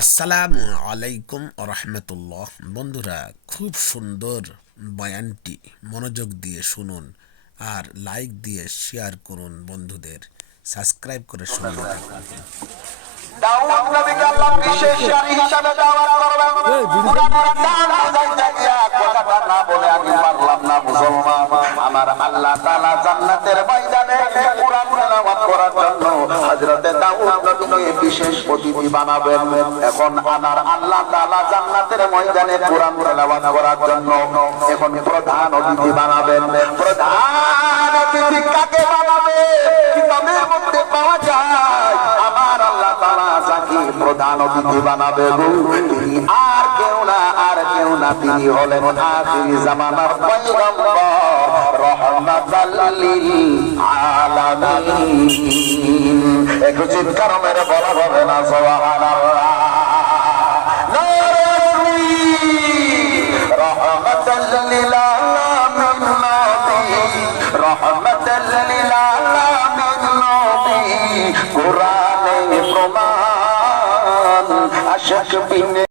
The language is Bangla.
আসসালামু আলাইকুম রহমতুল্লাহ। বন্ধুরা, খুব সুন্দর বয়ানটি মনোযোগ দিয়ে শুনুন আর লাইক দিয়ে শেয়ার করুন, বন্ধুদের সাবস্ক্রাইব করে সঙ্গে থাকুন। দাউদ নবীকে আল্লাহ বিশেষ শানি হিসাবে দাওয়াত করবেন। কুরআনের দান বুঝাইতে গিয়া কথাটা না বলে আমি পারলাম না মুসলমান। আমার আল্লাহ তাআলা জান্নাতের ময়দানে কুরআন তেলাওয়াত করার জন্য হযরতে দাউদ নবীকে বিশেষ অতিথি বানাবেন। এখন আমার আল্লাহ তাআলা জান্নাতের ময়দানে কুরআন তেলাওয়াত করার জন্য এখন প্রধান অতিথি বানাবেন। প্রধান অতিথি কাকে বানাবে? কিতাবের মধ্যে পাওয়া যায় আমার আল্লাহ তাআলা যাকে প্রধান অতিথি বানাবে তিনি আর কেউ না তিনি হলেন আখির জামানার পয়গম্বর রাহমাতাল লিল আলামিন। একটু চিৎকার মেরে বলা হবে না সুবহানাল্লাহ। রাহমাতাল লিল আলামিন নবী, রাহমাতাল লিল আলামিন নবী, কুরআনে প্রমাণ আশক বিনে